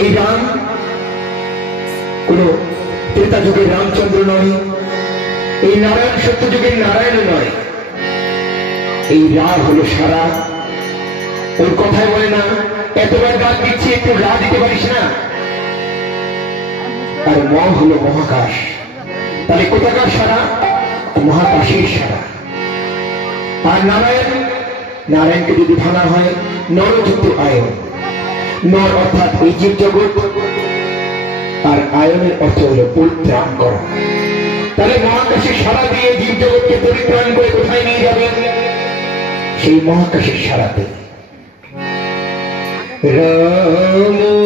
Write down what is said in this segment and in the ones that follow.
এই রাম কোন ত্রেতা যুগের রামচন্দ্র নয় এই নারায়ণ সত্য যুগের নারায়ণ নয়। এই রাগ হলো সারা। ওর কথায় বলে না, এতবার গান দিচ্ছি, একটু রা দিতে পারিস না? আর ম হলো মহাকাশ। তাহলে কোথাকার সারা? মহাকাশের সারা। আর নারায়ণ? নারায়ণকে যদি ভাঙা হয় নরযুক্ত আয়ন। নর অর্থাৎ এই জীব জগৎ আর আয়নের অর্থ হলো পরিত্রাণ করা। তাহলে মহাকাশে সারা দিয়ে জীব জগৎকে পরিত্রাণ করে কোথায় নিয়ে যাবেন? সেই মহাকাশের সারাতে। Ram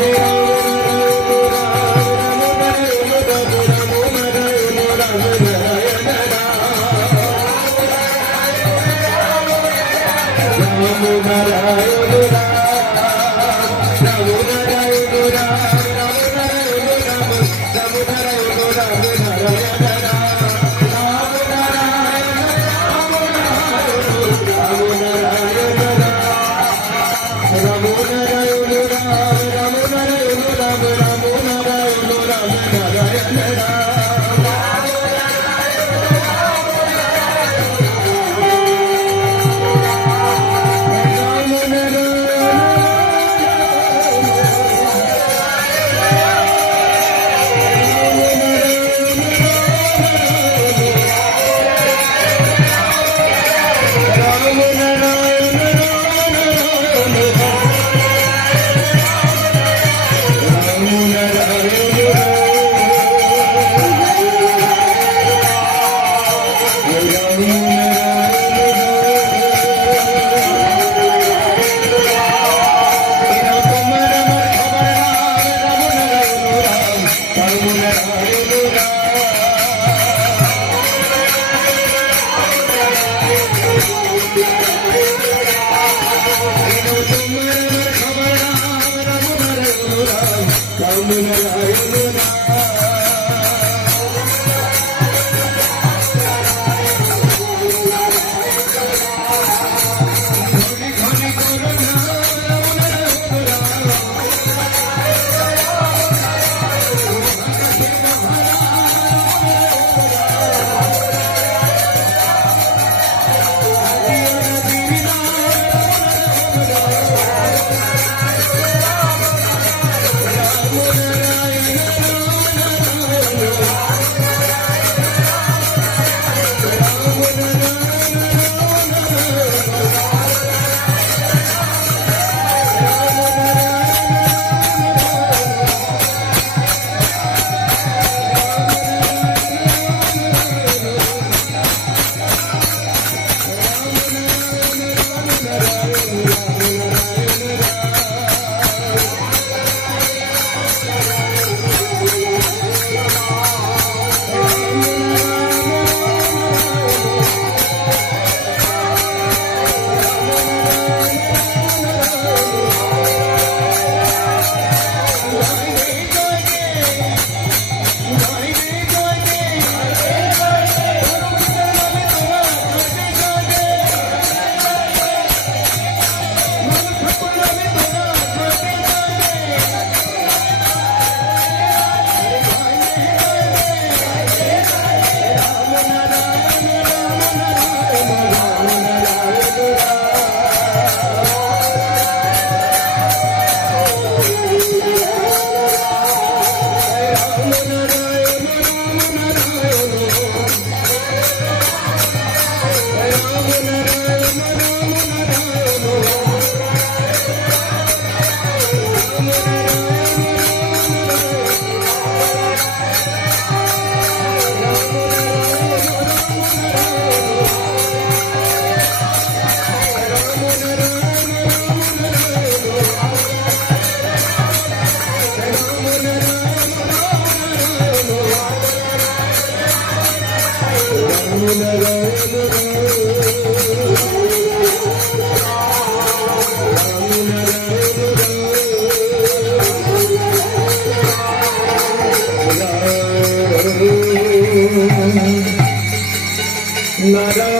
Hare Krishna Thank you. Nara